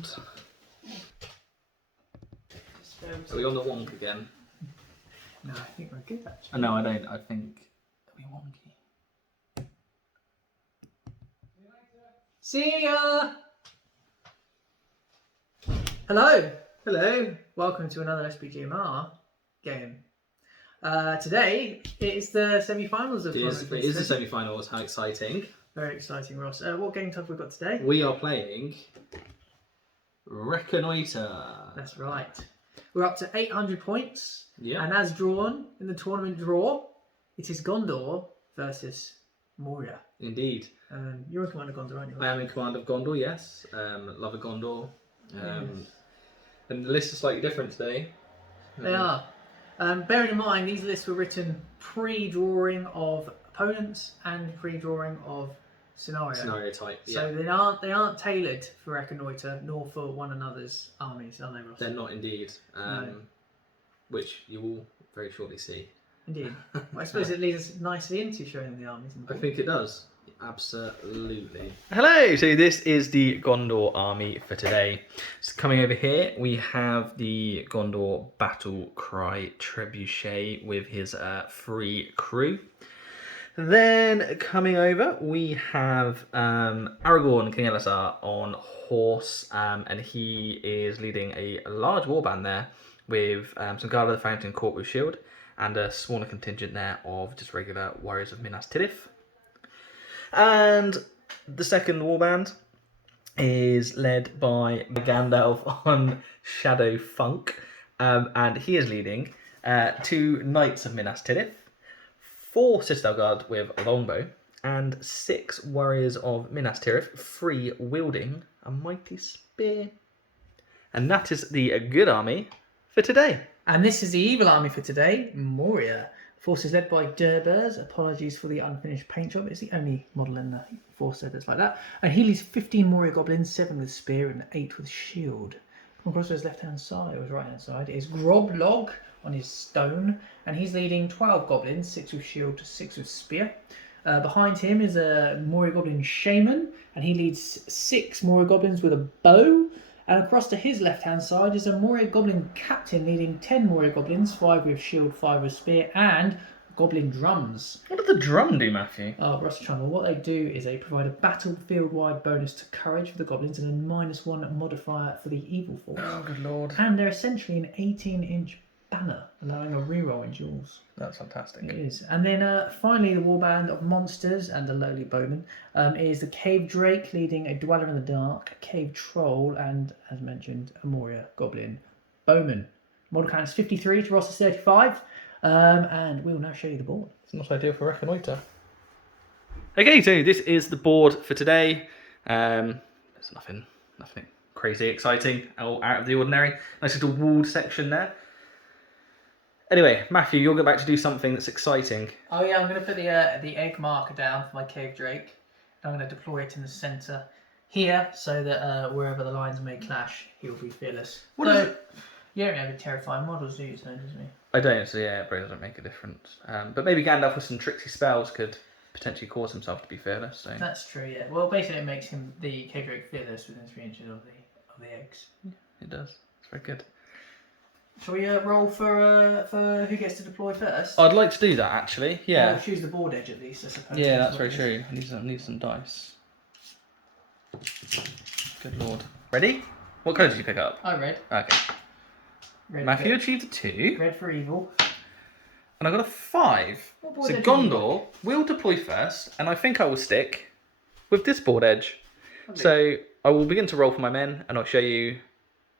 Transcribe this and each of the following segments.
around. Are we on the wonk again? No, I think we're good actually. No, I don't. I think are we wonky? See ya! Hello! Hello! Welcome to another SBGMR game. Today it's the semi-finals of It is the semi-finals. How exciting! Very exciting, Ross. What game type have we got today? We are playing Reconnoitre. That's right. We're up to 800 points. Yeah. And as drawn in the tournament draw, it is Gondor versus Moria. Indeed. You're in command of Gondor, aren't you? I am in command of Gondor, yes. Love a Gondor. Yes. And the lists are slightly different today. They are. Bearing in mind, these lists were written pre-drawing of opponents and pre-drawing of scenario type. So Yeah. they aren't tailored for reconnoitre nor for one another's armies, are they, Ross? They're not indeed. No. Which you will very shortly see. Indeed. Well, I suppose it leads us nicely into showing the armies. I think it does. Absolutely. Hello, so this is the Gondor army for today. So coming over here, we have the Gondor Battle Cry Trebuchet with his free crew. Then coming over, we have Aragorn, King Elisar on horse, and he is leading a large warband there with some Guard of the Fountain Court with shield and a smaller contingent there of just regular warriors of Minas Tirith. And the second warband is led by Gandalf on Shadow Funk, and he is leading 2 Knights of Minas Tirith, 4 Citadel Guard with longbow, and 6 warriors of Minas Tirith, free wielding a mighty spear. And that is the good army for today. And this is the evil army for today, Moria. Forces led by Durbers. Apologies for the unfinished paint job. It's the only model in the force that's like that. And he leads 15 Moria goblins, 7 with spear and 8 with shield. Come across to his left-hand side, or his right-hand side, is Groblog on his stone. And he's leading 12 goblins, 6 with shield, 6 with spear. Behind him is a Moria goblin shaman. And he leads 6 Moria goblins with a bow. And across to his left-hand side is a Moria Goblin Captain leading 10 Moria Goblins, 5 with shield, 5 with spear, and Goblin Drums. What does the drum do, Matthew? Oh, Ross Trumbull, what they do is they provide a battlefield-wide bonus to courage for the goblins and a -1 modifier for the evil force. Oh, good lord. And they're essentially an 18-inch banner, allowing a reroll in duels. That's fantastic. It is. And then finally, the warband of monsters and the lowly bowman is the Cave Drake leading a Dweller in the Dark, a Cave Troll, and, as mentioned, a Moria Goblin Bowman. Model count is 53 to Ross's 35, and we'll now show you the board. It's not ideal for Reconnoitre. Okay, so this is the board for today. There's nothing crazy exciting or out of the ordinary. Nice little walled section there. Anyway, Matthew, you're about to do something that's exciting. Oh yeah, I'm going to put the egg marker down for my Cave Drake. I'm going to deploy it in the centre here so that wherever the lines may clash, he'll be fearless. What is it? You don't have any terrifying models, do you, so doesn't he? I don't, so yeah, it probably doesn't make a difference. But maybe Gandalf with some tricksy spells could potentially cause himself to be fearless. So. That's true, yeah. Well, basically it makes him the Cave Drake fearless within 3 inches of the eggs. Yeah, it does. It's very good. Shall we roll for who gets to deploy first? I'd like to do that, actually. Yeah. We'll choose the board edge at least, I suppose. Yeah, that's very true. I need some dice. Good lord. Ready? What colour did you pick up? Oh, red. Okay. Red Matthew achieved a 2. Red for evil. And I got a 5. What board So edge have you Gondor will deploy first, and I think I will stick with this board edge. Lovely. So I will begin to roll for my men, and I'll show you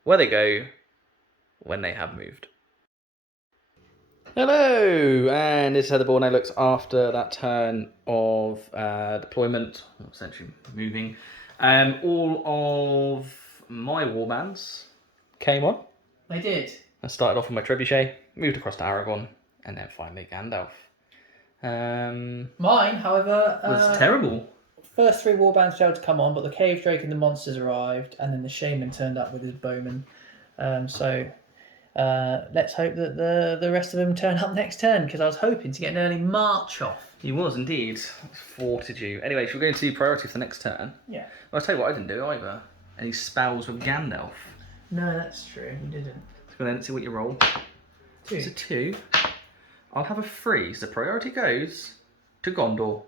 where they go when they have moved. Hello, and this is how the board now looks after that turn of deployment, essentially moving. All of my warbands came on. They did. I started off with my trebuchet, moved across to Aragorn, and then finally Gandalf. Mine, however, Was terrible. First 3 warbands failed to come on, but the Cave Drake and the monsters arrived, and then the Shaman turned up with his bowman. Let's hope that the rest of them turn up next turn, because I was hoping to get an early march off. He was indeed. Thwarted you. Anyway, should we go into priority for the next turn? Yeah. Well, I'll tell you what I didn't do either. any spells with Gandalf. No, that's true. You didn't. Let's go ahead and see what you roll. 2. It's a 2. I'll have a 3. So priority goes to Gondor.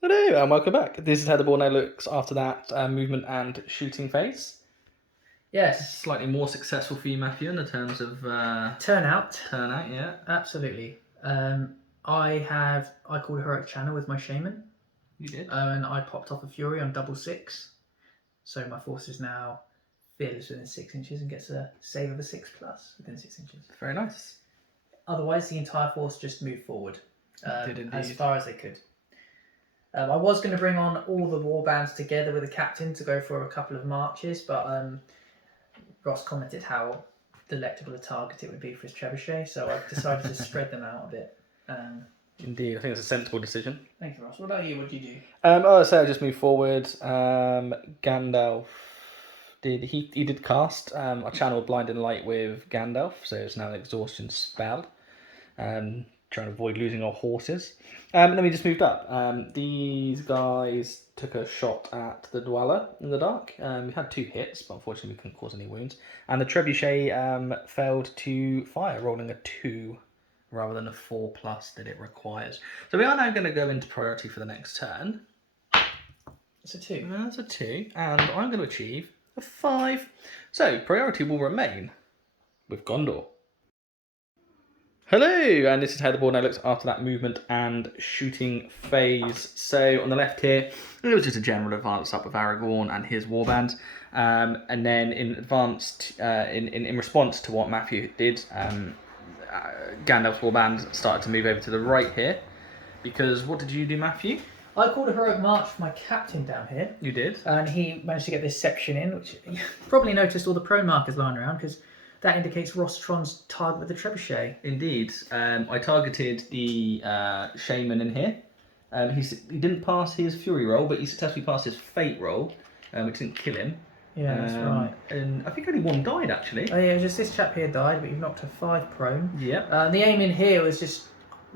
Hello and welcome back. This is how the board now looks after that movement and shooting phase. Yes. Slightly more successful for you, Matthew, in the terms of Turnout. turnout, yeah. Absolutely. I called a heroic channel with my shaman. You did. And I popped off a fury on 6/6. So my force is now fearless within 6 inches and gets a save of a 6+ within 6 inches. Very nice. Otherwise, the entire force just moved forward Did indeed. as far as they could. I was going to bring on all the warbands together with the captain to go for a couple of marches, but Ross commented how delectable a target it would be for his trebuchet, so I decided to spread them out a bit. Indeed, I think it's a sensible decision. Thank you, Ross. What about you? What did you do? So I just moved forward. Gandalf he did cast a channel Blinding Light with Gandalf, so it's now an exhaustion spell. Trying to avoid losing our horses. And then we just moved up. These guys took a shot at the Dweller in the dark. We had 2 hits, but unfortunately we couldn't cause any wounds. And the Trebuchet failed to fire, rolling a 2 rather than a 4+ that it requires. So we are now going to go into priority for the next turn. It's a 2. That's a 2, and I'm going to achieve a 5. So priority will remain with Gondor. Hello, and this is how the board now looks after that movement and shooting phase. So on the left here, it was just a general advance up with Aragorn and his warband. And then in advanced, in response to what Matthew did, Gandalf's warband started to move over to the right here. Because what did you do, Matthew? I called a heroic march for my captain down here. You did. And he managed to get this section in, which you probably noticed all the prone markers lying around, because that indicates Rostron's target with the trebuchet. Indeed. I targeted the shaman in here. He didn't pass his fury roll, but he successfully passed his fate roll, which didn't kill him. Yeah, that's right. And I think only 1 died, actually. Oh yeah, it was just this chap here died, but you've knocked a 5 prone. Yep. The aim in here was just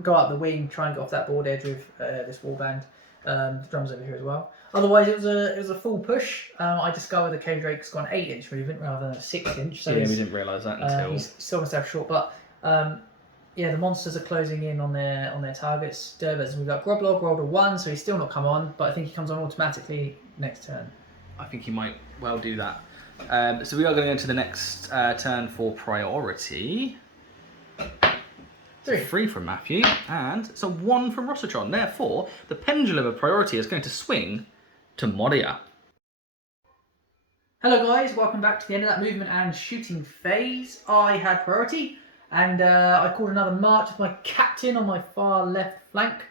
go up the wing, try and get off that board edge with this warband. The drums over here as well. Otherwise, it was a full push. I discovered the Cave Drake's got an 8-inch movement rather than a 6-inch. So yeah, we didn't realise that until... He's still himself short, but yeah, the monsters are closing in on their targets. Durbers, we've got Groblog rolled a 1, so he's still not come on, but I think he comes on automatically next turn. I think he might well do that. So we are going to go into the next turn for priority. 3 from Matthew, and it's a 1 from Rossitron. Therefore, the pendulum of priority is going to swing to Moria. Hello guys, welcome back to the end of that movement and shooting phase. I had priority, and I called another march with my captain on my far left flank.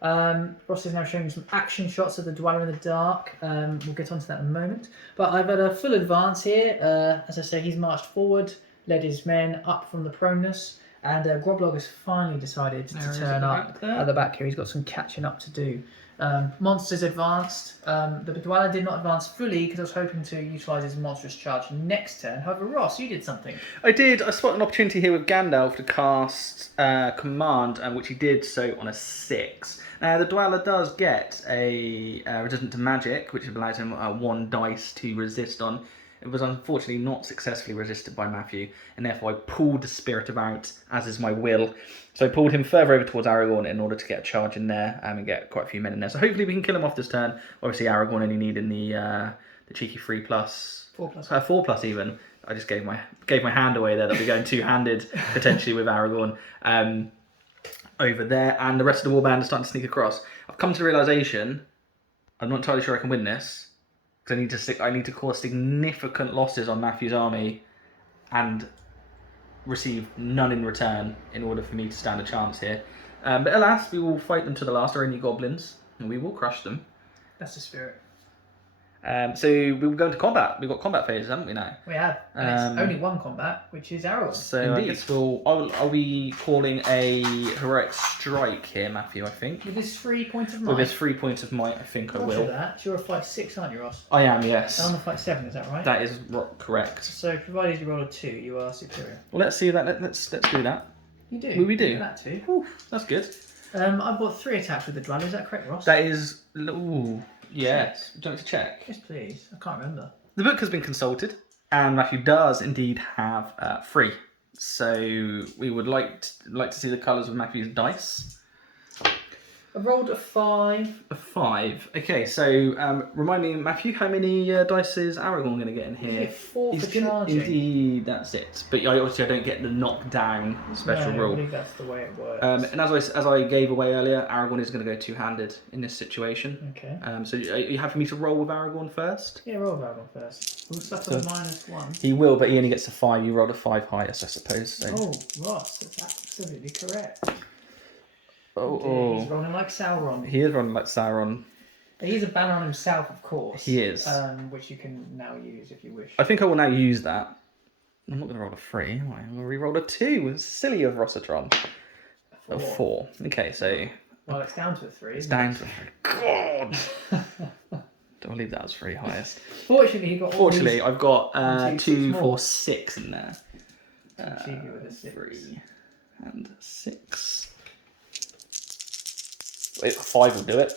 Ross is now showing some action shots of the Dweller in the Dark. We'll get onto that in a moment. But I've had a full advance here. As I say, he's marched forward, led his men up from the proneness. And Groblog has finally decided to turn up at the back here. He's got some catching up to do. Monsters advanced. The Dweller did not advance fully because I was hoping to utilise his monstrous charge next turn. However, Ross, you did something. I did. I spotted an opportunity here with Gandalf to cast Command, which he did so on a 6. Now, the Dweller does get a resistant to magic, which allows him 1 dice to resist on. It was unfortunately not successfully resisted by Matthew, and therefore I pulled the Spirit of Out, as is my will. So I pulled him further over towards Aragorn in order to get a charge in there and get quite a few men in there. So hopefully we can kill him off this turn. Obviously Aragorn only needing the cheeky 3+, 4+, 4+ even. I just gave my hand away there. That'll be going 2-handed potentially with Aragorn over there, and the rest of the warband is starting to sneak across. I've come to the realization I'm not entirely sure I can win this. Because I need to cause significant losses on Matthew's army and receive none in return in order for me to stand a chance here. But alas, we will fight them to the last. They're only goblins, and we will crush them. That's the spirit. So we will go into combat. We've got combat phases, haven't we now? We have. And it's only one combat, which is Aragorn. So Indeed. I guess I'll be calling a heroic strike here, Matthew, I think. With his 3 points of might. With his 3 points of might, I think I will. That. You're a fight 6, aren't you, Ross? I am, yes. And I'm a fight 7, is that right? That is correct. So provided you roll a 2, you are superior. Well, let's see that. Let's do that. You do? Will we do? You that too. Ooh, that's good. I've got 3 attacks with the Dweller, is that correct, Ross? That is... Ooh, Yes. Do you want to check? Yes, please. I can't remember. The book has been consulted, and Matthew does indeed have 3. So we would like to see the colours of Matthew's dice. I rolled a 5. A 5. Okay, so remind me, Matthew, how many dice is Aragorn going to get in here? You get 4 for charging. Indeed, that's it. But obviously I don't get the knockdown special I rule. believe that's the way it works. And as I gave away earlier, Aragorn is going to go two-handed in this situation. Okay. So are you happy for me to roll with Aragorn first? Yeah, roll with Aragorn first. We'll start on -1. He will, but he only gets a 5. You rolled a 5 highest, I suppose. So. Oh, Ross, that's absolutely correct. Oh. He's rolling like Sauron. He is rolling like Sauron. He's a banner on himself, of course. He is. Which you can now use if you wish. I think I will now use that. I'm not going to roll a 3, am I? I'm going to re-roll a 2. It's silly of Rossitron. A 4. Okay, so... Well, it's down to a 3, It's down to a 3. God! Don't believe that was 3 highest. Fortunately, he got all Fortunately, I've got 2, 4, more. 6 in there. Achieve it with a 6. 3 and 6. Wait, 5 will do it.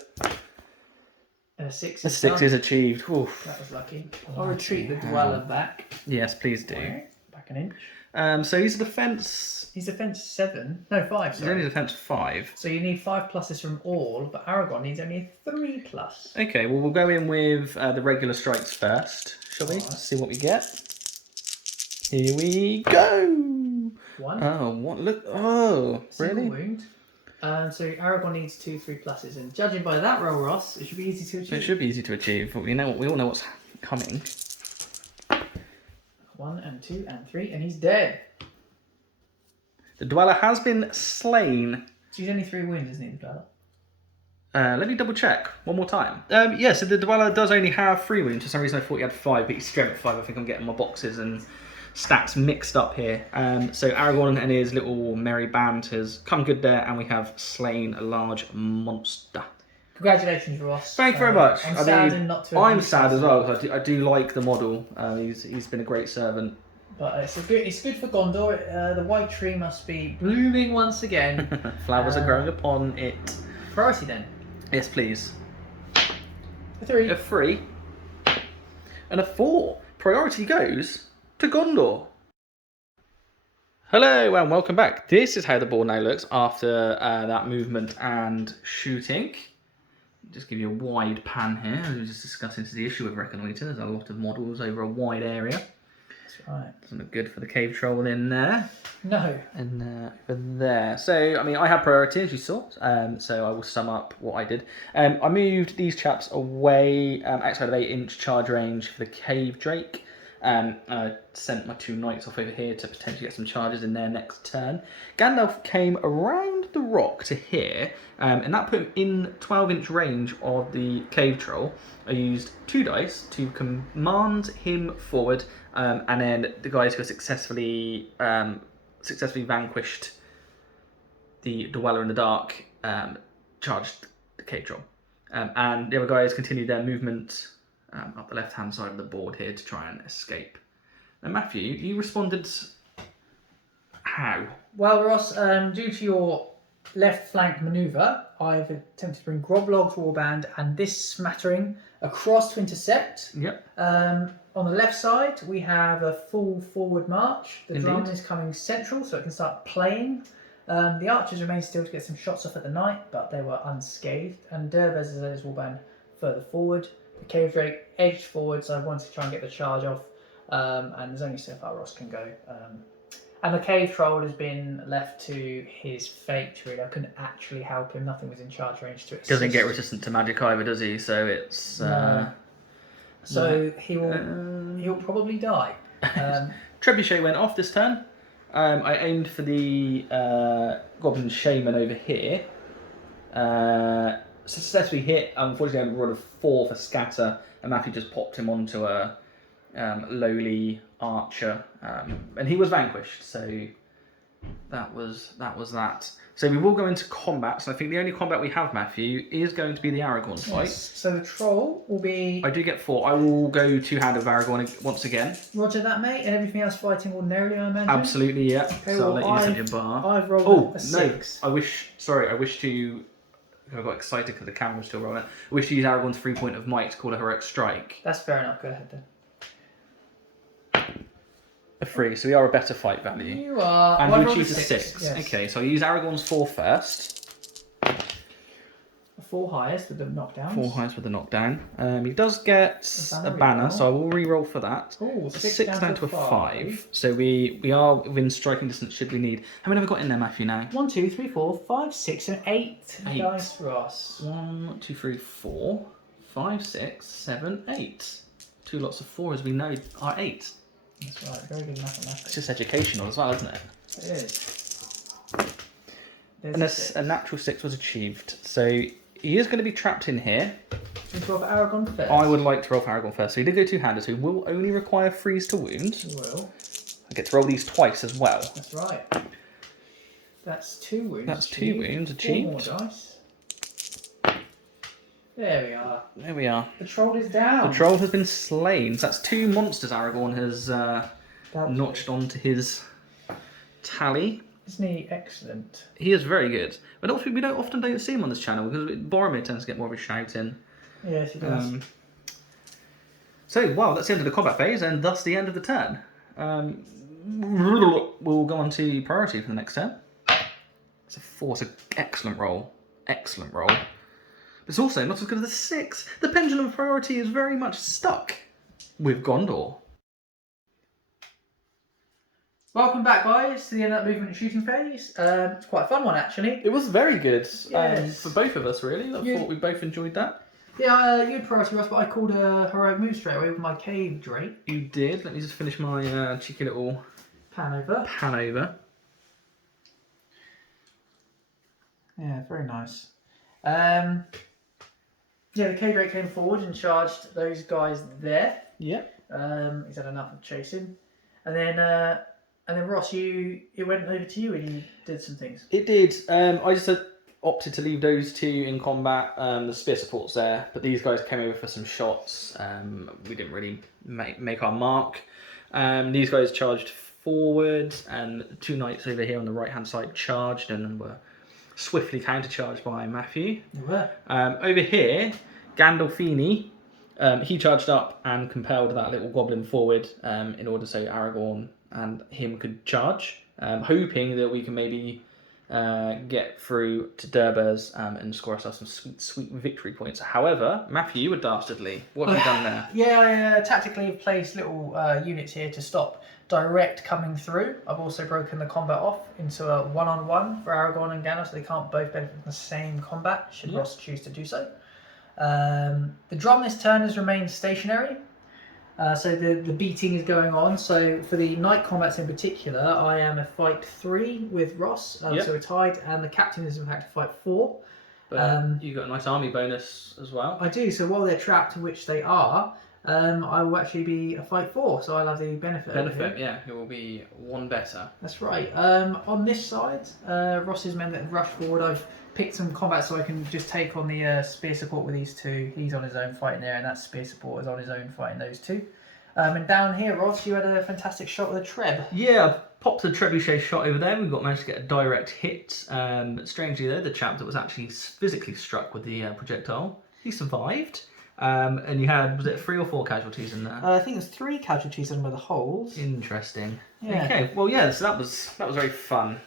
And a 6 A is 6 done. is achieved. Oof. That was lucky. I'll retreat the Dweller back. Yes, please do. Right, back an inch. So he's a defence. He's defence 7. No, 5, He's sorry. only defence 5. So you need 5 pluses from all, but Aragorn needs only a 3 plus. Okay, well we'll go in with the regular strikes first, shall we? Alright. See what we get. Here we go. 1. Oh, what? Look! Oh, Single really? wound. So Aragorn needs 2 3 pluses, and judging by that roll, Ross, it should be easy to achieve. It should be easy to achieve, but we all know what's coming. 1 and 2 and 3, and he's dead. The Dweller has been slain. So he's only 3 wounds, isn't he, the Dweller? Let me double check one more time. Yeah, so the Dweller does only have 3 wounds. For some reason I thought he had 5, but he's strength 5. I think I'm getting my boxes and stats mixed up here. So Aragorn and his little merry band has come good there, and we have slain a large monster. Congratulations, Ross. Thank you very much. I'm sad not to have I'm used sad that. as well, because I do like the model. He's been a great servant. But it's good for Gondor. The white tree must be blooming once again. Flowers are growing upon it. Priority then. Yes, please. A 3. A 3 and a 4. Priority goes to Gondor. Hello and welcome back. This is how the board now looks after that movement and shooting. Just give you a wide pan here. We were just discussing the issue with reconnoitre. There's a lot of models over a wide area. That's right. Doesn't look good for the cave troll in there. No. And over there. So, I mean, I have priority, as you saw. So I will sum up what I did. I moved these chaps away outside of 8-inch charge range for the cave drake. I sent my 2 knights off over here to potentially get some charges in their next turn. Gandalf came around the rock to here, and that put him in 12-inch range of the cave troll. I used 2 dice to command him forward, and then the guys who successfully vanquished the Dweller in the Dark charged the cave troll. And the other guys continued their movement up the left-hand side of the board here to try and escape. Now, Matthew, you responded how? Well, Ross, due to your left flank manoeuvre, I've attempted to bring Groblog's warband and this smattering across to intercept. Yep. On the left side, we have a full forward march. The drum Indeed. is coming central, so it can start playing. The archers remain still to get some shots off at the knight, but they were unscathed. And Derbez has led his warband further forward. The cave drake edged forward, so I wanted to try and get the charge off. And there's only so far Ross can go. And the cave troll has been left to his fate, really. I couldn't actually help him. Nothing was in charge range to assist. Doesn't get resistant to magic either, does he? So it's... No. So he'll probably die. Trebuchet went off this turn. I aimed for the Goblin Shaman over here. Successfully hit. Unfortunately, I rolled a 4 for scatter, and Matthew just popped him onto a lowly archer, and he was vanquished. So that was that. So we will go into combat. So I think the only combat we have, Matthew, is going to be the Aragorn fight. Yes. So the troll will be... I do get 4. I will go two-handed with Aragorn once again. Roger that, mate. And everything else fighting ordinarily, I imagine? Absolutely, yeah. Okay, So I'll well, let you set your bar. I've rolled a 6. I wish to I got excited because the camera was still rolling. I wish to use Aragorn's 3 point of might to call a heroic strike. That's fair enough. Go ahead then. A 3, so we are a better fight value. You are. And Well, I you rolled a choose a 6. Yes. Okay, so I use Aragorn's 4 first. 4 highest with the knockdowns. 4 highest with the knockdown. He does get a banner, so I will re-roll for that. Oh, 6 down to a 5. So we are within striking distance should we need. How many have I got in there, Matthew, now? 1, 2, 3, 4, 5, 6, and 8. 8. Dice, Ross. 1, 2, 3, 4, 5, 6, 7, 8. 2 lots of 4, as we know, are 8. That's right. Very good mathematics. It's just educational as well, isn't it? It is. And a natural 6 was achieved. So he is going to be trapped in here. Should we roll for Aragorn first? I would like to roll for Aragorn first. So he did go two-handed, so he will only require freeze to wound. You will. I get to roll these twice as well. That's right. That's 2 wounds. That's 2 wounds achieved. 4 more dice. There we are. There we are. The troll is down. The troll has been slain. So that's 2 monsters Aragorn has notched onto his tally. Isn't he excellent? He is very good. But also, we don't see him on this channel because Boromir tends to get more of a shout in. Yes, he does. So, wow, that's the end of the combat phase and thus the end of the turn. We'll go on to priority for the next turn. It's a 4. It's an excellent roll. Excellent roll. But it's also not as good as a 6. The pendulum of priority is very much stuck with Gondor. Welcome back, guys, to the end of that movement and shooting phase. It's quite a fun one, actually. It was very good Yes. for both of us, really. I thought we both enjoyed that. Yeah, you had priority, Ross, but I called a heroic move straight away with my cave drake. You did. Let me just finish my cheeky little Pan over. pan over. Yeah, very nice. Yeah, the cave drake came forward and charged those guys there. Yeah. He's had enough of chasing. And then Ross, it went over to you and you did some things. It did. I just opted to leave those 2 in combat. The spear support's there, but these guys came over for some shots. We didn't really make our mark. These guys charged forward, and 2 knights over here on the right-hand side charged and were swiftly countercharged by Matthew. They were. Over here, Gandolfini, he charged up and compelled that little goblin forward in order so Aragorn and him could charge, hoping that we can maybe get through to Durbers and score ourselves some sweet victory points. However, Matthew, you were dastardly. What have you done there? Yeah, I tactically have placed little units here to stop direct coming through. I've also broken the combat off into a one-on-one for Aragorn and Gandalf, so they can't both benefit from the same combat, should Ross choose to do so. The drum this turn has remained stationary. So the beating is going on. So for the night combats in particular, I am a fight 3 with Ross. So we're tied, and the captain is in fact a fight 4. But you got a nice army bonus as well. I do. So while they're trapped, which they are, I will actually be a fight 4. So I'll have the benefit. Yeah, it will be 1 better. That's right. On this side, Ross's men that have rushed forward, I've picked some combat so I can just take on the spear support with these 2. He's on his own fighting there, and that spear support is on his own fighting those 2. And down here, Ross, you had a fantastic shot with a treb. Yeah, I popped the trebuchet shot over there. We've managed to get a direct hit. Strangely though, the chap that was actually physically struck with the projectile, he survived. And you had, was it 3 or 4 casualties in there? I think there's 3 casualties in with the holes. Interesting. Yeah. Okay, well yeah, so that was very fun.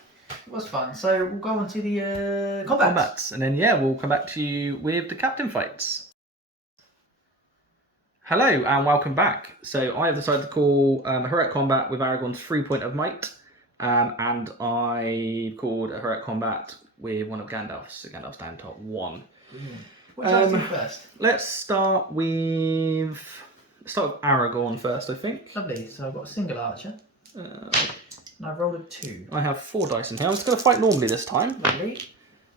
It was fun. So we'll go on to the combats. And then we'll come back to you with the captain fights. Hello and welcome back. So I have decided to call a heroic combat with Aragorn's 3 point of might, and I called a heroic combat with one of Gandalf's. So Gandalf's down top 1. What should I do first? Let's start with Aragorn first, I think. Lovely. So I've got a single archer. And I've rolled a 2. I have 4 dice in here. I'm just going to fight normally this time. Lovely.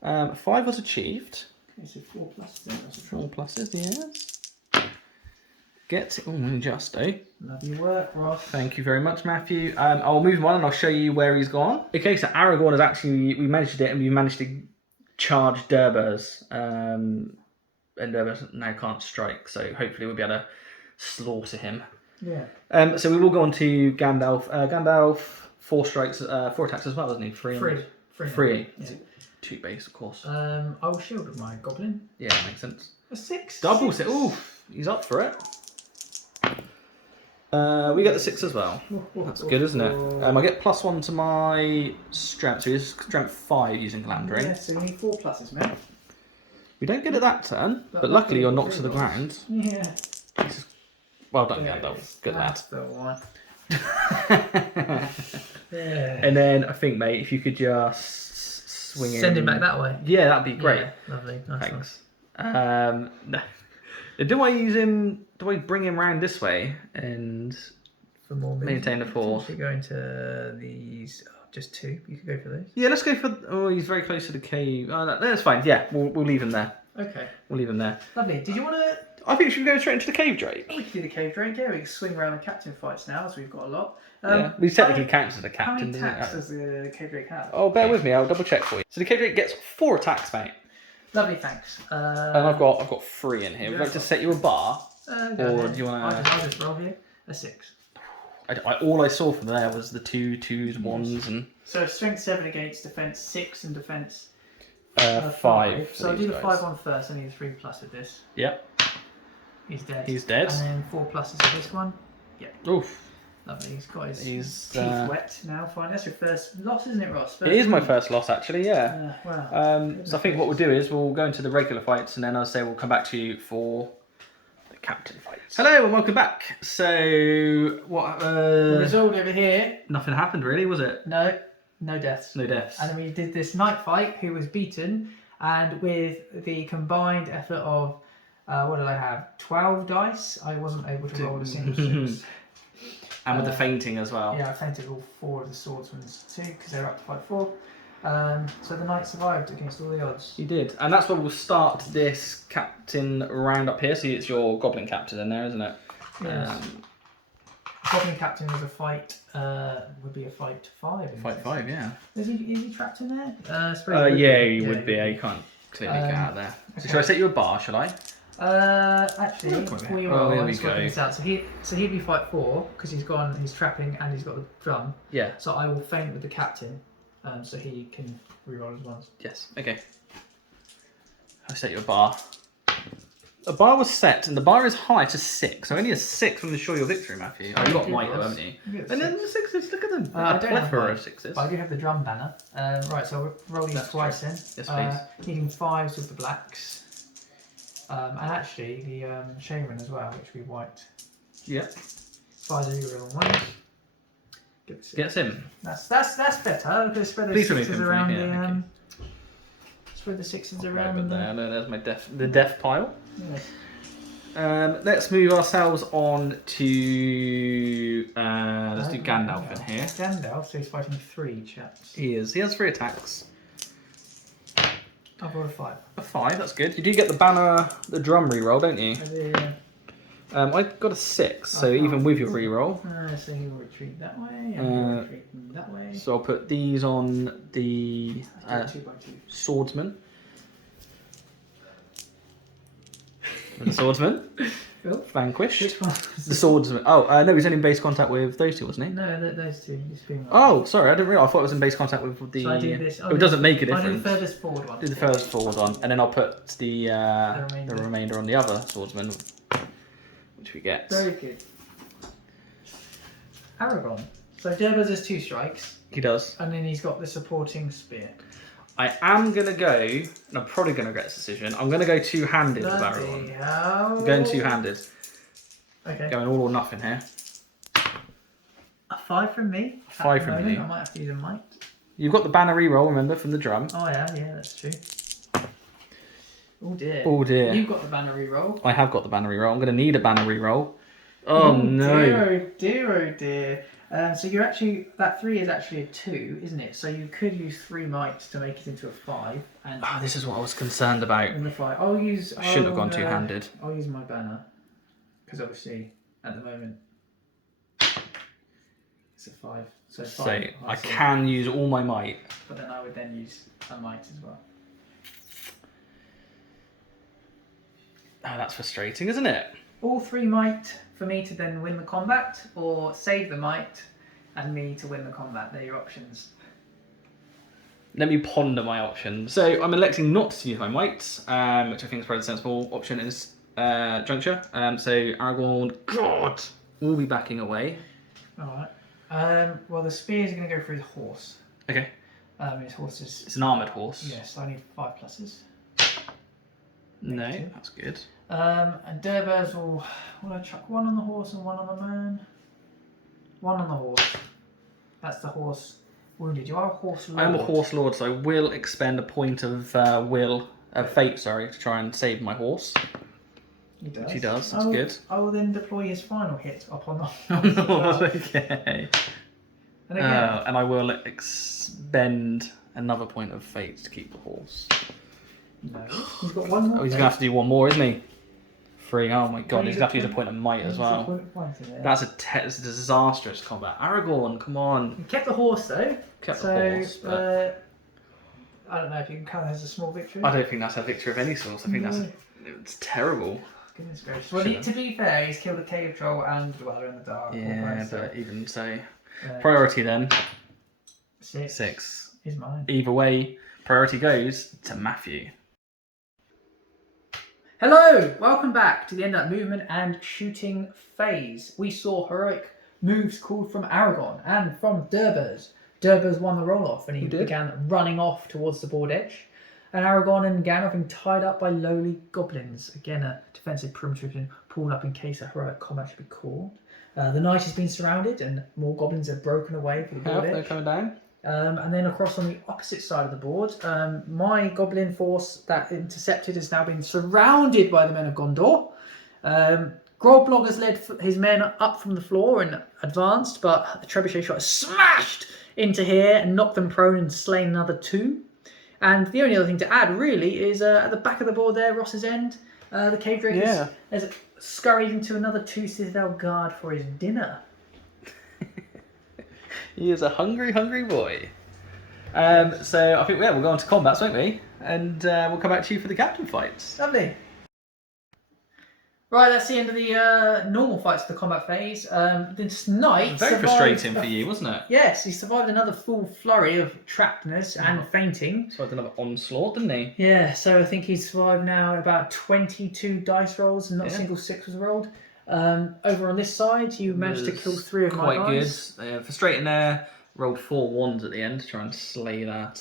5 was achieved. Okay, so 4 pluses. Then. 4 pluses, yes. Get it. Oh, just Lovely work, Ross. Thank you very much, Matthew. I'll move him on and I'll show you where he's gone. Okay, so Aragorn has actually, we managed it and we managed to charge Durbers. And Durbers now can't strike, so hopefully we'll be able to slaughter him. Yeah. So we will go on to Gandalf. Gandalf, 4 strikes, 4 attacks as well, doesn't he? 3 Free. Yeah. 2 base, of course. I will shield with my goblin. Yeah, that makes sense. A 6. Double 6. Oof, he's up for it. We get the 6 as well. That's good, isn't it? I get +1 to my strength. So he's strength 5 using Glandering. Yeah, so we need 4 pluses, man. We don't get it that turn, but luckily you're knocked to the ground. Yeah. Well done, Gandalf. Good lad. That's the one. Yeah. And then I think, mate, if you could just swing Send him back that way. Yeah, that'd be great. Yeah, lovely. Nice. Thanks. Do I use him? Do I bring him round this way and For more maintain the 4? Should go into these. Just 2. You could go for those. Yeah, let's go for. Oh, he's very close to the cave. Oh, no, that's fine. Yeah, we'll leave him there. Okay. We'll leave him there. Lovely. Did you want to? I think we should go straight into the cave drake. We can do the cave drake. Yeah, we can swing around the captain fights now, as we've got a lot. Yeah, we technically count as a captain. How many doesn't attacks it? does the cave drake have? Oh, bear with me. I'll double check for you. So the cave drake gets 4 attacks, mate. Lovely, thanks. And I've got 3 in here. Would you like to set you a bar, or do you want to? I'll just roll here. A 6. All I saw from there was the 2 2s, 1s, and so strength 7 against defense 6 and defense 5. So I'll do the 5 one first. I need a 3 plus with this. Yep. He's dead. He's dead. And then 4 pluses for this one. Yep. Oof. Lovely. He's got his teeth uh, wet now. Fine. That's your first loss, isn't it, Ross? First It is my win. first loss, actually. Yeah. Wow. So I think what we'll do is we'll go into the regular fights, and then I'll say we'll come back to you for the captain fights. Hello and welcome back. So what? The result over here. Nothing happened really, was it? No deaths. No deaths. And then we did this night fight, who was beaten, and with the combined effort of what did I have? 12 dice. I wasn't able to roll a single 6. And with the fainting as well. Yeah, I fainted all 4 of the swordsmen's too because they're up to fight 4. So the knight survived against all the odds. He did, and that's where we'll start this captain round up here. See, it's your goblin captain in there, isn't it? Yes. Goblin captain was a fight. Would be a fight 5. Fight 5, yeah. Is he trapped in there? Yeah, he would be. You can't clearly get out of there. So okay. shall I set you a bar? Shall I? Actually, before you Oh, roll, there I'm we just working go. this out. So he'd be fight 4 because he's trapping and he's got the drum. Yeah. So I will feint with the captain, so he can reroll his ones. Yes. Okay. I set you a bar. A bar was set, and the bar is high to 6. So only a 6 will ensure your victory, Matthew. Oh, you got white though, haven't you? And then the 6s. Look at them. I don't have plethora white, of 6s. but I do have the drum banner. Right, so I'll roll these That's twice true. then. Yes, please. Needing 5s with the blacks. And actually the shaman as well, which we white. Yep. 5 0 1. Gets him. That's better. I'm going to spread Please those remove 6s him from around here, the spread the 6s around. Over there. No, there's my death pile. Yeah. Let's move ourselves on to let's do Gandalf in here. Gandalf, so he's fighting 3 chaps. He is. He has 3 attacks. I've rolled a 5. A 5. That's good. You do get the banner, the drum reroll, don't you? I do. I got a 6. So even with your reroll. So he'll retreat that way. And he'll retreat that way. So I'll put these on the 2 by 2. swordsman. The swordsman. Cool. Vanquished. Which one? The swordsman. Oh, no, he's only in base contact with those 2, wasn't he? No, those 2. He's being Oh, sorry, I didn't realise. I thought it was in base contact with the. So I do this. It doesn't make a difference. I do the furthest forward one. Do the furthest forward one, and then I'll put the remainder on the other swordsman, which we get. Very good. Aragon. So Derbez has 2 strikes, He does. and then he's got the supporting spear. I am gonna go, and I'm probably gonna regret this decision. I'm gonna go 2-handed with Bloody Aragon. hell. I'm going 2-handed. Okay. Going all or nothing here. A 5 from me. 5 from you. I might have to use a might. You've got the banner reroll, remember, from the drum. Oh yeah, that's true. Oh dear. Oh dear. You've got the banner reroll. I have got the banner reroll. I'm gonna need a banner reroll. Oh no. Dear, oh dear. So you're actually, that 3 is actually a 2, isn't it? So you could use 3 might to make it into a 5. And Oh, this is what I was concerned about. in the 5, I shouldn't have gone 2-handed. I'll use my banner because obviously at the moment it's a 5. So 5. So I can use all my might. But then I would then use a might as well. Oh, that's frustrating, isn't it? All 3 might for me to then win the combat, or save the might and me to win the combat. They're your options. Let me ponder my options. So I'm electing not to use my might, which I think is probably the sensible option in this juncture. So Aragorn, God, will be backing away. All right. Well, the spears are going to go through the horse. Okay. His horse is... It's an armoured horse. Yes, I need 5 pluses. No, that's good. And Durbers will I chuck 1 on the horse and 1 on the man? 1 on the horse. That's the horse wounded. You are a horse lord. I am a horse lord, so I will expend a point of fate, to try and save my horse. He does. Which he does. That's good. I will then deploy his final hit upon the horse. Okay. And again, And I will expend another point of fate to keep the horse. no, he's got 1 more. Oh, he's going to have to do 1 more, isn't he? 3. Oh my god, he's going to have to use a point- point of might as well. That's a disastrous combat. Aragorn, come on. He kept the horse though. Kept so, the horse, but I don't know if you can count that as a small victory. I don't think that's a victory of any sort. I think it's terrible. Goodness gracious. Well, to be fair, he's killed a cave troll and dweller in the dark. Yeah, but even so. Priority then. 6. Is mine. Either way, priority goes to Matthew. Hello! Welcome back to the end of that movement and shooting phase. We saw heroic moves called from Aragorn and from Durbers. Durbers won the roll-off and he began running off towards the board edge. And Aragorn and Gandalf being tied up by lowly goblins. Again, a defensive perimeter has been pulled up in case a heroic combat should be called. The knight has been surrounded and more goblins have broken away for the board edge. They're coming down. And then across on the opposite side of the board, my goblin force that intercepted has now been surrounded by the men of Gondor. Groblog has led his men up from the floor and advanced, but the trebuchet shot has smashed into here and knocked them prone and slain another 2. And the only other thing to add, really, is at the back of the board there, Ross's End, the cave drake has scurried into another 2 Citadel guard for his dinner. He is a hungry, hungry boy. So I think we'll go on to combats, won't we? And we'll come back to you for the captain fights. Lovely. Right, that's the end of the normal fights of the combat phase. This knight Very frustrating for you, wasn't it? Yes, he survived another full flurry of trappedness and fainting. So another onslaught, didn't he? Yeah, so I think he's survived now about 22 dice rolls and not a single 6 was rolled. Over on this side, you managed to kill 3 of my guys. Quite good. Frustrating there. Rolled 4 1s at the end to try and slay that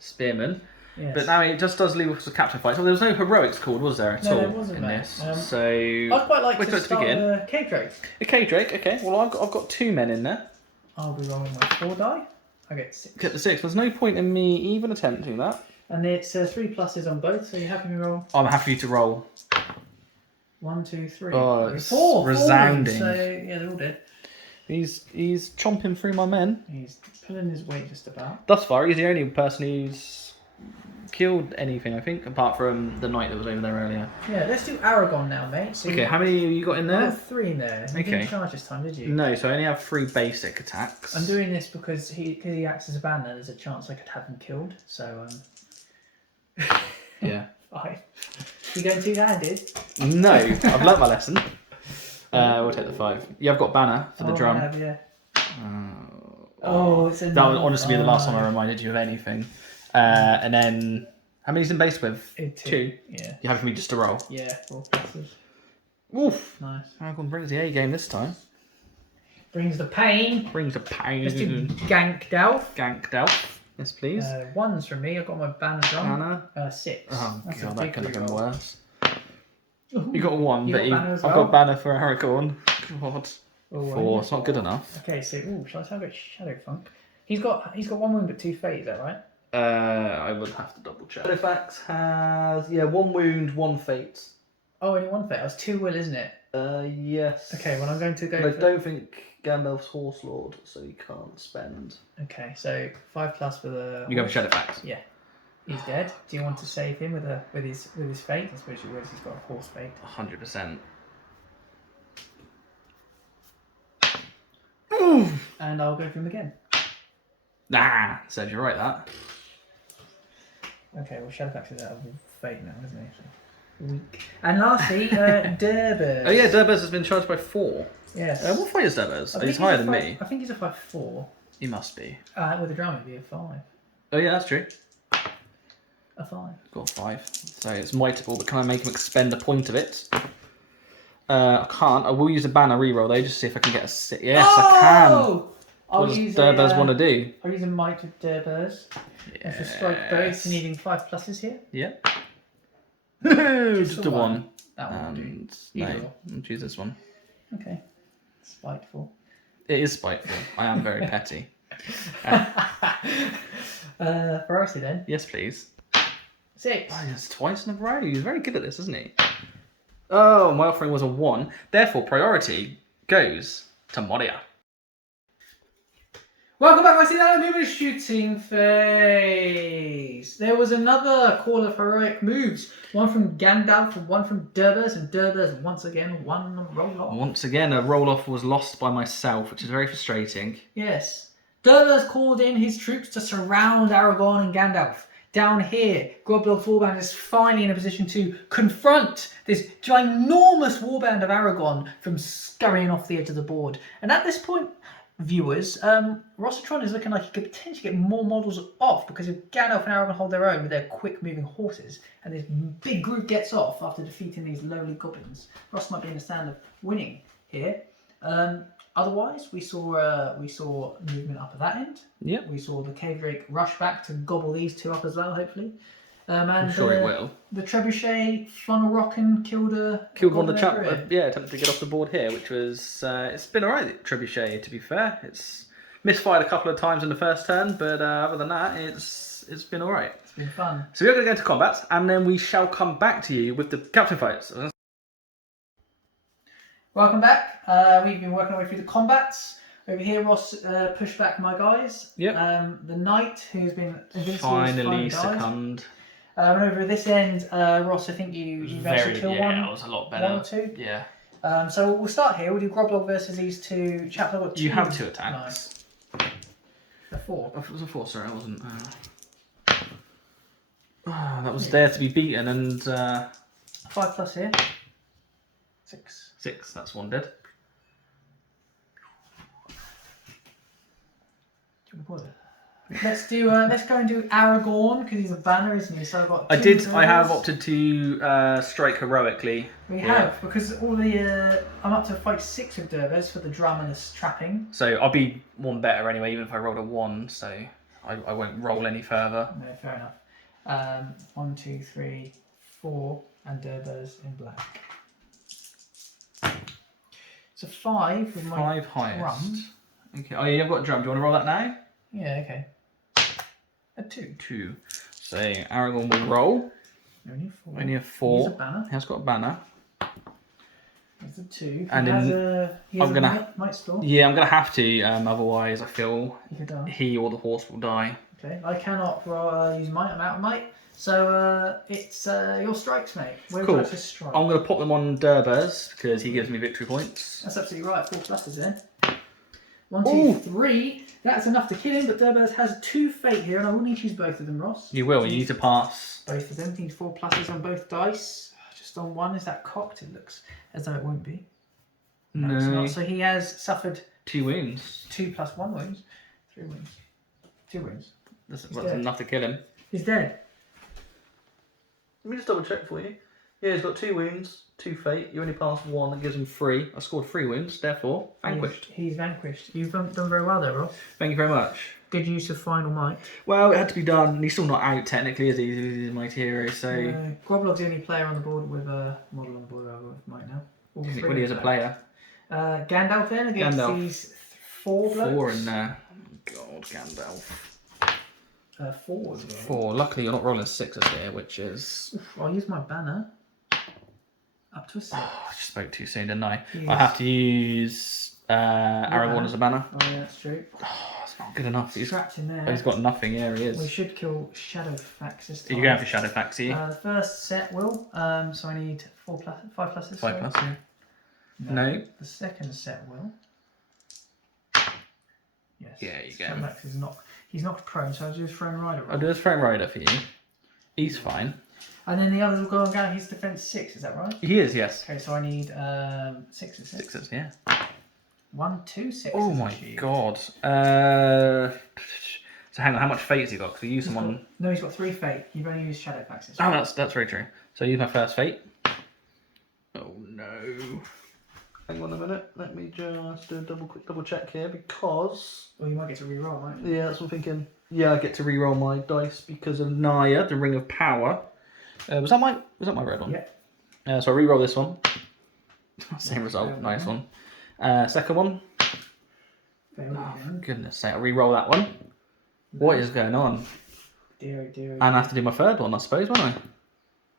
spearman. Yes. But now it just does leave us a captain fight. So there was no heroics called, was there, at all there wasn't, in mate. this? So I'd quite like to start begin. a cave drake. A cave drake, okay. Well, I've got 2 men in there. I'll be rolling my 4 die. I get 6. Get the 6. There's no point in me even attempting that. And it's 3 pluses on both, so you happy me roll? I'm happy to roll. 1, 2, 3. Oh, it's 4. resounding. So yeah, they're all dead. He's chomping through my men. He's pulling his weight just about. Thus far, he's the only person who's killed anything, I think, apart from the knight that was over there earlier. Yeah, let's do Aragorn now, mate. So Okay, how many have you got in I there? have 3 in there. You didn't charge this time, did you? No, so I only have 3 basic attacks. I'm doing this because he acts as a banner. There's a chance I could have him killed. So Yeah. fine. You going 2-handed? No, I've learnt my lesson. We'll take the 5. Yeah, I've got banner for the drum. I have, yeah. It's That would honestly be the last time I reminded you of anything. And then, how many's in base with? 2. Yeah. You have for me just to roll. Yeah, 4 pluses. Oof. Nice. Aragorn brings the A game this time. Brings the pain. Brings the pain. Let's do Gank Delph. Gank Delph. Yes, please. 1's from me. I've got my banner drum. Banner. 6. Oh That's god, a that big could have been reroll. worse. You got 1, You but got banner as I've well? got banner for Aragorn. God. Oh, 4. It's not good enough. Okay, so shall I target Shadow Funk? He's got 1 wound but 2 fate. Is that right? I would have to double check. Shadowfax has 1 wound, 1 fate. Oh, only 1 fate. That was 2 will, isn't it? Yes. Okay, well I'm going to go. I don't think Gandalf's Horse Lord, so he can't spend. Okay, so 5 plus for the. You go for Shadowfax. Yeah, he's dead. Do you want to save him with his fate? I suppose you would. He's got a horse fate. 100%. And I'll go for him again. Nah, serves you right that. Okay, well Shadowfax is out of fate now, isn't he? So weak. And lastly, Durbers. Oh yeah, Durbers has been charged by 4. Yes. What fight is Durbers? I think He's higher than a me. I think he's a 5-4. He must be. With a drum, it'd be a 5. Oh yeah, that's true. A 5. Got a 5. So it's mightable, but can I make him expend a point of it? I can't. I will use a banner reroll though, just to see if I can get a 6. Yes, I can. I'll What does use Durbers want to do? I'll use a might with Durbers. And for strike both, needing 5 pluses here. Yeah. No, just a 1. That one will do. No, I'll choose this one. Okay. Spiteful. It is spiteful. I am very petty. Ferocity then. Yes, please. 6. Oh, yes, twice in a row. He's very good at this, isn't he? Oh, my offering was a 1. Therefore, priority goes to Moria. Welcome back, my movement shooting phase. There was another call of heroic moves. One from Gandalf and one from Durbers, and Durbers once again one roll off. Once again, a roll off was lost by myself, which is very frustrating. Yes. Durbers called in his troops to surround Aragorn and Gandalf. Down here, Groblog's warband is finally in a position to confront this ginormous warband of Aragorn from scurrying off the edge of the board. And at this point, viewers, Rossitron is looking like he could potentially get more models off, because if Gandalf and Aragorn hold their own with their quick-moving horses, and this big group gets off after defeating these lowly goblins, Ross might be in the stand of winning here. Otherwise, we saw movement up at that end. Yep. We saw the Cave Drake rush back to gobble these two up as well, hopefully. And I'm sure he will. The Trebuchet flung a rock and killed one of the chap. Attempted to get off the board here, which was it's been alright. Trebuchet, to be fair, it's misfired a couple of times in the first turn, but other than that, it's been alright. It's been fun. So we're going to go into combat, and then we shall come back to you with the captain fights. Welcome back. We've been working our way through the combats. Over here, Ross pushed back my guys. Yep. The knight, who's been finally succumbed. And over this end, Ross, I think you managed to kill one. Yeah, it was a lot better. 1 or 2. Yeah. So we'll start here. We'll do Groblog versus these two chaps. I've got 2. You have 2 attacks. Nice. A 4. Oh, it was a 4, sorry, I wasn't. That was there to be beaten, and 5 plus here. 6. 6. That's 1 dead. Let's do. Let's go and do Aragorn, because he's a banner, isn't he? So I've got. I have opted to strike heroically. We have, because all the I'm up to fight 6 with Durbers for the drum and the trapping. So I'll be 1 better anyway, even if I rolled a 1. So I won't roll any further. No, fair enough. 1, 2, 3, 4, and Durbers in black. So 5 with my 5 highest. drum. Okay. Oh yeah, I've got a drum. Do you want to roll that now? Yeah. Okay. A 2. 2. So Aragorn will roll. Only a 4. He's a banner. He has got a banner. There's a 2. And he has a might store. Yeah, I'm gonna have to. Otherwise, I feel he or the horse will die. Okay. I cannot use might. I'm out of might. So it's your strikes, mate. Where would you like to strike? I'm gonna pop them on Durbers because he gives me victory points. That's absolutely right. 4 pluses then. 1, 2, 3. That's enough to kill him, but Durbers has 2 fate here, and I will need to use both of them, Ross. You will. You need to pass. Both of them. Need 4 pluses on both dice. Just on 1. Is that cocked? It looks as though it won't be. No, it's not. So he has suffered 2 wounds. 2 plus 1 wounds. 3 wounds. 2 wounds. That's enough to kill him. He's dead. Let me just double check for you. Yeah, he's got 2 wounds, 2 fate. You only passed 1, that gives him 3. I scored 3 wounds, therefore vanquished. He's vanquished. You've done very well there, Ross. Thank you very much. Good use of final might. Well, it had to be done. And he's still not out technically, as he's a mighty hero. So Groblog's the only player on the board with a model on the board with might now. When he is a player. Gandalf then against these 4 blokes. 4 in there. God, Gandalf. 4 as well. 4. Luckily, you're not rolling 6s here, which is. I'll use my banner. Up to a 6. Oh, I just spoke too soon, didn't I? I have to use Aragorn as a banner. Oh, yeah, that's true. Oh, it's not good enough. He's trapped in there. He's got nothing. Yeah, he is. We should kill Shadowfax this time. You're going for Shadowfax, are you? The first set will. So I need 5 pluses. 5 plus, yeah. No. The second set will. Yes. Yeah, you go. Shadowfax is knocked. He's knocked prone, so I'll do his Throne Rider roll. I'll do his Throne Rider for you. He's fine. And then the others will go on down his defense 6, is that right? He is, yes. Okay, so I need 6s. 6s, yeah. 1, 2, 6. Oh my achieved. god. So So hang on, how much fate has he got? Because we use him on... No, he's got 3 fate. You've only used shadow faxes. Oh, that's very true. So I use my first fate. Oh no. Hang on a minute. Let me just do a quick double check here because... Well, you might get to reroll, mightn't you? Yeah, that's what I'm thinking. Yeah, I get to reroll my dice because of Naya, the Ring of Power. Was that my red one? Yeah. So I reroll this one. Same result. Nice one. Second one. Oh, for goodness sake! I re-roll that one. What is going on? Dear. And I have to do my third one, I suppose, won't I?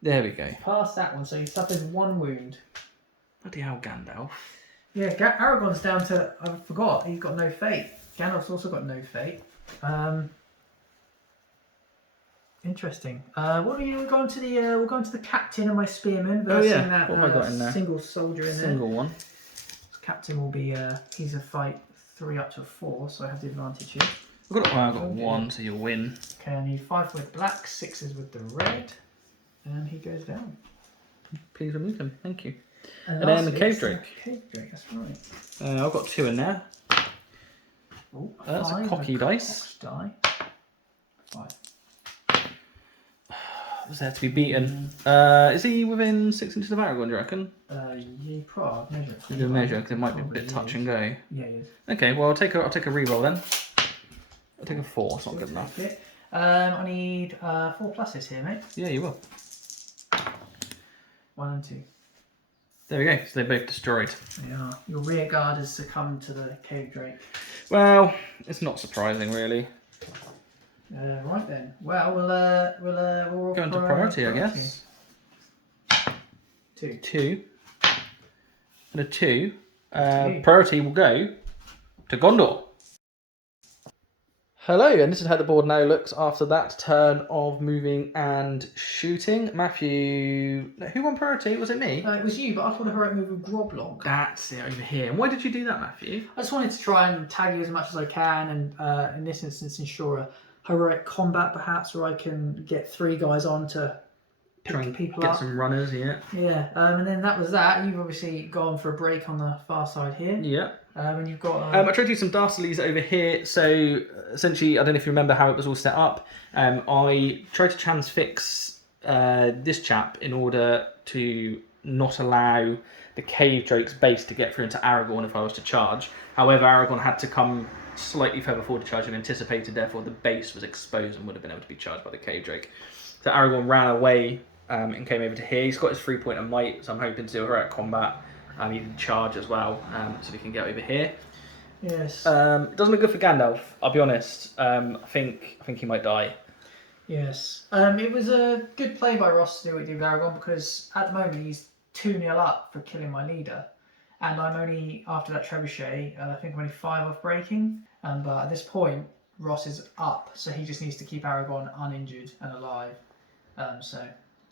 There we go. Pass that one, so you suffered 1 wound. Bloody hell, Gandalf. Yeah, Aragorn's down to... I forgot, he's got no fate. Gandalf's also got no fate. Interesting. We'll go on to the captain and my spearman versus that what have I got in there? Single soldier in there. Single one. Captain will be he's a fight 3 up to 4, so I have the advantage here. I've got 1, so you'll win. Okay, I need 5 with black, 6s with the red, and he goes down. Please remove him, thank you. And then the Cave Drake. Cave Drake, that's right. I've got 2 in there. Oh, that's a cocky dice. Die. 5. Does that have to be beaten? Is he within 6 inches of Aragorn, do you reckon? Yeah, probably. Measure. You do a measure, because it might be a bit touch and go. Yeah, it is. Okay, well, I'll take a reroll then. I'll take a 4, it's not good enough. I need 4 pluses here, mate. Yeah, you will. 1 and 2. There we go, so they're both destroyed. They are. Your rear guard has succumbed to the Cave Drake. Well, it's not surprising, really. Right then. Well, we'll go into priority, I guess. 2. 2. And a 2. Priority will go to Gondor. Hello, and this is how the board now looks after that turn of moving and shooting. Matthew, who won priority? Was it me? It was you, but I thought a heroic move with Groblog. That's it, over here. And why did you do that, Matthew? I just wanted to try and tag you as much as I can, and in this instance ensure a heroic combat perhaps, where I can get 3 guys on to pick people up. Get some runners, yeah. Yeah, and then that was that. You've obviously gone for a break on the far side here. Yeah. And you've got... I tried to do some Dastarlies over here. So essentially, I don't know if you remember how it was all set up. I tried to transfix this chap in order to not allow the Cave Drake's base to get through into Aragorn if I was to charge. However, Aragorn had to come slightly further forward to charge than anticipated. Therefore, the base was exposed and would have been able to be charged by the Cave Drake. So Aragorn ran away and came over to here. He's got his 3-point of might, so I'm hoping to do a heroic combat. He can charge as well, so we can get over here. Yes. It doesn't look good for Gandalf, I'll be honest. I think he might die. Yes. It was a good play by Ross to do what he did with Aragorn, because at the moment he's 2-0 up for killing my leader. And I'm only, after that trebuchet, I think I'm only 5 off breaking. But at this point, Ross is up, so he just needs to keep Aragorn uninjured and alive. So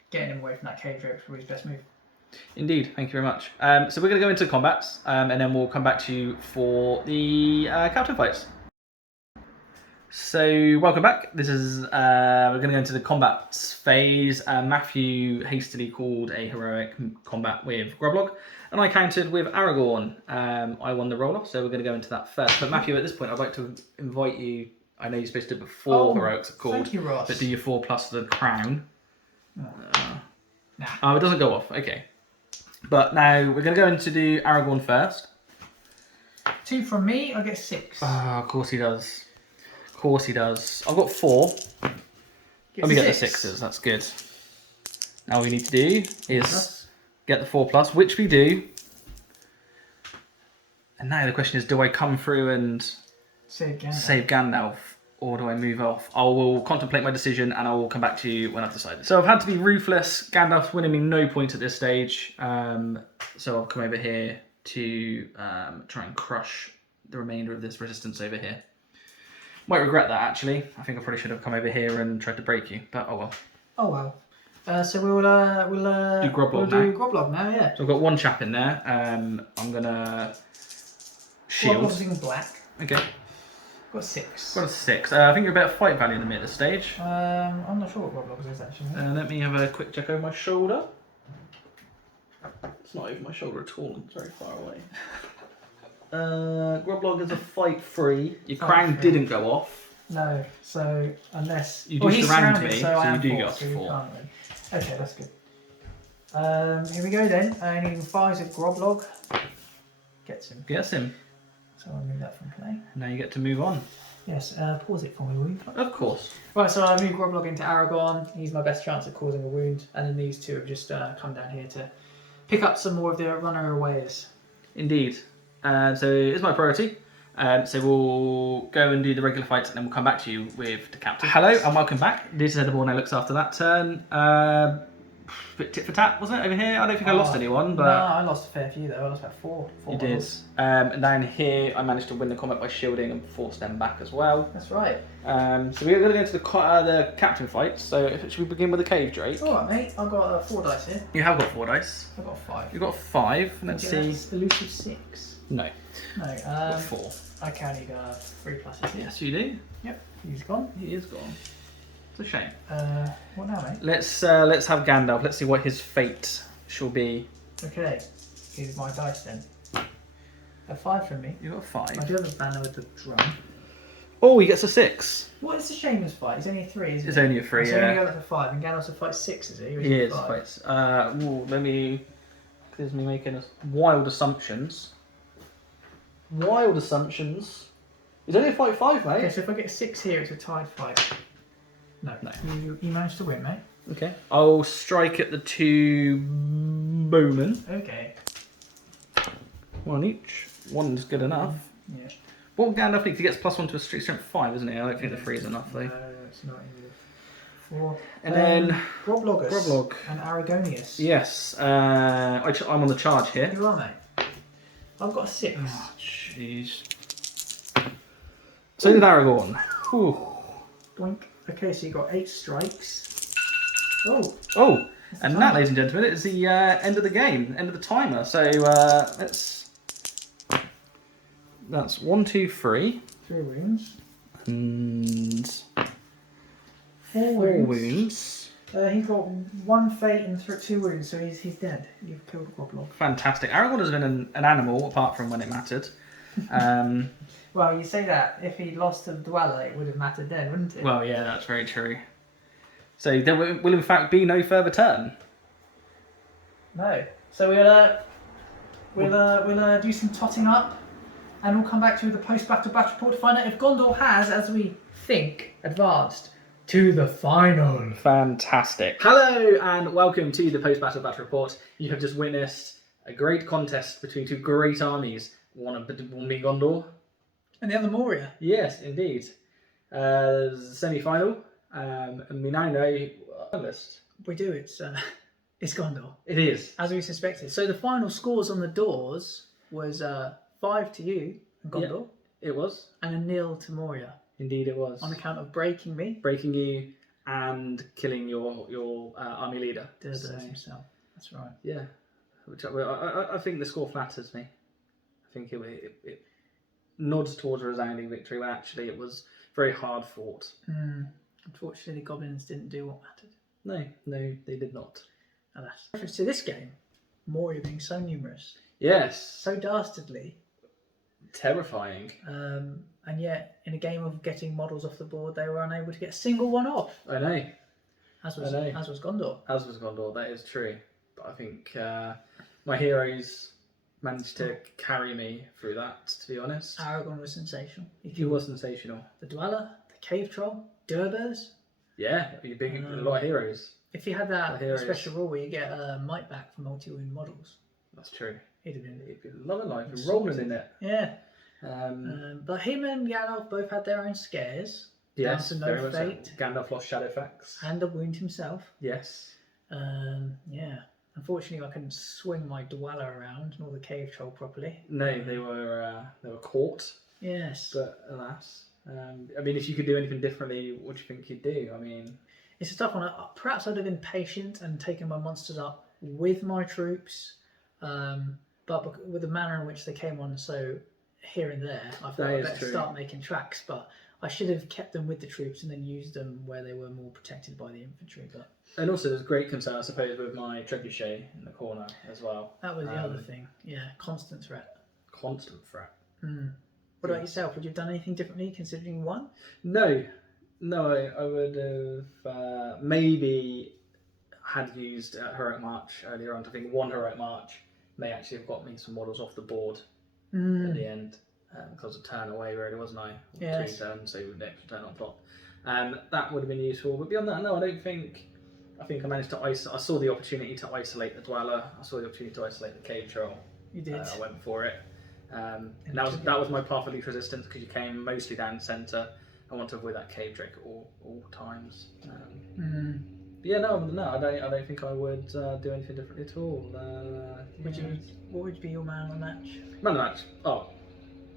getting him away from that Cave Drake is probably his best move. Indeed, thank you very much. So we're going to go into combats, and then we'll come back to you for the captain fights. So welcome back. This is we're going to go into the combats phase. Matthew hastily called a heroic combat with Groblog, and I countered with Aragorn. I won the roll-off, so we're going to go into that first. But Matthew, at this point, I'd like to invite you. I know you're supposed to do it before heroics are called. Thank you, Ross. But do your 4 plus the crown. Nah. Oh, it doesn't go off. Okay. But now we're going to go into do Aragorn first. 2 from me, I get 6. Oh, of course he does. Of course he does. I've got 4. Let me get the 6s, that's good. Now all we need to do is get the 4+, which we do. And now the question is, do I come through and save Gandalf? Or do I move off? I will contemplate my decision and I will come back to you when I've decided. So I've had to be ruthless. Gandalf's winning me no points at this stage. So I'll come over here to try and crush the remainder of this resistance over here. Might regret that actually. I think I probably should have come over here and tried to break you, but oh well. Oh well. So we'll do Groblog now, yeah. So I've got 1 chap in there. I'm gonna shield. Groblog's in black. Okay. Got 6. Got a 6. I think you're about fight value in the mid at this stage. I'm not sure what Groblog is actually. Let me have a quick check over my shoulder. It's not over my shoulder at all. It's very far away. Groblog is a fight 3. Your crown didn't go off. No, so unless... You do he's surround me, so so I you am do four, get up so to you 4. can't win. Okay, that's good. Here we go then. I need 5s of Groblog. Gets him. Gets him. So I'll move that from play. Now you get to move on. Yes, pause it for me, will you? Of course. Right, so I move Groblog into Aragon. He's my best chance at causing a wound. And then these two have just come down here to pick up some more of the runner aways. Indeed. So it's my priority. So we'll go and do the regular fights and then we'll come back to you with the captain. Hello and welcome back. This is Edible now looks after that turn. Bit tit for tat, wasn't it, over here? I don't think I lost anyone, but... No, I lost a fair few though. I lost about 4. You did. And down here I managed to win the combat by shielding and force them back as well. That's right. So we're going to go into the captain fight. So should we begin with the cave drake? Alright mate, I've got 4 dice here. You have got 4 dice. I've got 5. You've got 5. Let's see. Elusive 6. No. No, Got 4. I counted 3 pluses here. Yes, you do. Yep, he's gone. He is gone. It's a shame. What now, mate? Let's have Gandalf. Let's see what his fate shall be. Okay, here's my dice then. A 5 from me. You got 5. I do have a banner with the drum. Oh, he gets a 6. What is the Shaman's fight? He's only a 3, isn't It's he? only a 3, So yeah. he only got up to 5, and Gandalf's a fight 6, is he? Or is He he is. 5? Fights. Let me. There's me making wild assumptions. Wild assumptions. He's only a fight 5, mate. Okay, so if I get a 6 here, it's a tied fight. No. You managed to win, mate. Okay. I'll strike at the 2 bowmen. Okay. 1 each. 1's good enough. Yeah. What will Gandalf think? He gets +1 to a street strength 5, isn't he? I don't think the 3 is enough though. No, it's not either. 4. And then Groblogus. Groblog. And Aragonius. Yes. I'm on the charge here. You are, mate. I've got a 6. Oh, jeez. So did Aragorn. Whew. Doink. Okay, so you got 8 strikes. Oh. Oh, and that, ladies and gentlemen, is the end of the game, end of the timer. So that's 1, 2, 3. 3 wounds. And 4 4 wounds. wounds. He's got 1 fate and 2 wounds, so he's dead. You've killed Groblog. Fantastic. Aragorn has been an animal, apart from when it mattered. Well, you say that. If he lost to the Dweller, it would have mattered then, wouldn't it? Well, yeah, that's very true. So there will in fact be no further turn. No. So we'll do some totting up, and we'll come back to the post-battle battle report to find out if Gondor has, as we think, advanced to the final. Fantastic. Hello and welcome to the post-battle battle report. You have just witnessed a great contest between 2 great armies. One being Gondor. And the other Moria. Yes, indeed. Semi-final. And we now know our list. We do. It's Gondor. It is. As we suspected. So the final scores on the doors was 5 to you, Gondor, It was. and a 0 to Moria. Indeed it was. On account of breaking me. Breaking you and killing your army leader. Durbers himself. That's right. Yeah. Which I think the score flatters me. I think it nods towards a resounding victory when actually it was very hard fought. Unfortunately, the goblins didn't do what mattered. No, they did not. Alas. Reference to this game, Moria being so numerous, Yes. so dastardly, Terrifying. and yet in a game of getting models off the board, they were unable to get a single one off. I know. As was Gondor. As was Gondor, that is true. But I think my heroes managed to carry me through that, to be honest. Aragorn was sensational. He was sensational. The Dweller, the Cave Troll, Durbers. Yeah, you're big a lot of heroes. If you had that Heroes. special rule where you get might back for multi-wound models, That's true. he'd have been. He'd be loving life, rolling in it. Yeah. Um, But him and Gandalf both had their own scares. yes, down to very no much so. fate. Gandalf lost Shadowfax. And a wound himself. Yes. Yeah. Unfortunately, I couldn't swing my Dweller around nor the Cave Troll properly. No, they were caught, Yes. but alas. I mean, if you could do anything differently, what do you think you'd do? I mean, It's a tough one. Perhaps I'd have been patient and taken my monsters up with my troops, but with the manner in which they came on so here and there, I thought I'd better start making tracks. But I should have kept them with the troops and then used them where they were more protected by the infantry. But and also there's great concern, I suppose, with my trebuchet in the corner as well. that was the other thing. Yeah, constant threat. Constant threat. What about yourself? Would you have done anything differently considering you won? No, I would have maybe had used Heroic March earlier on. I think one Heroic March may actually have got me some models off the board at the end. Because I was a turn away, really, wasn't I? Yes. 2 turns, so the extra turn on plot. That would have been useful. But beyond that, no, I don't think. I think I managed to I saw the opportunity to isolate the Dweller. I saw the opportunity to isolate the Cave Troll. You did. I went for it. And that was my path of least resistance because you came mostly down centre. I want to avoid that Cave Drake at all times. But yeah, no, I don't think I would do anything differently at all. What would be your man of the match? Man of the match. Oh,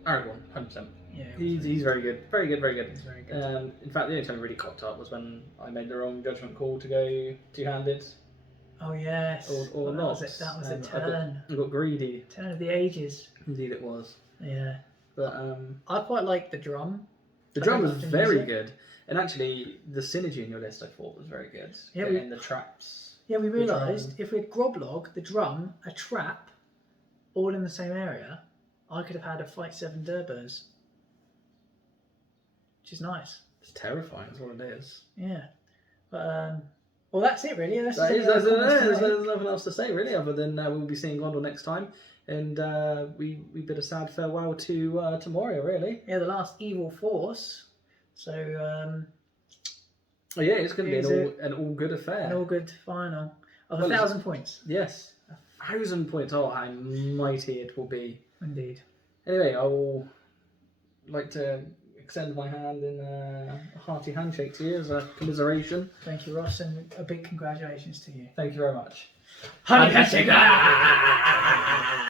Aragorn, 100%. Yeah, he's very good. Very good. He's very good. In fact, the only time I really cocked up was when I made the wrong judgment call to go two-handed. Oh yes. Or not. That was a turn. I got greedy. Turn of the ages. Indeed, it was. Yeah. But I quite like the drum. the drum was very good, and actually the synergy in your list I thought was very good. Yeah, in the traps. Yeah, we realised if we had Groblog, the drum, a trap, all in the same area, I could have had a fight 7 Durbers. Which is nice. It's terrifying, is what it is. Yeah. But, well, that's it, really. There's nothing else to say, really, other than we'll be seeing Gondor next time. And we bid a sad farewell to Moria, really. Yeah, the last evil force. So, oh yeah, it's going to be an all-good affair. An all-good final of 1,000 points. Yes. 1,000 points. Oh, how mighty it will be. Indeed. Anyway, I will like to extend my hand in a hearty handshake to you as a commiseration. Thank you, Ross, and a big congratulations to you. Thank you very much. Honey,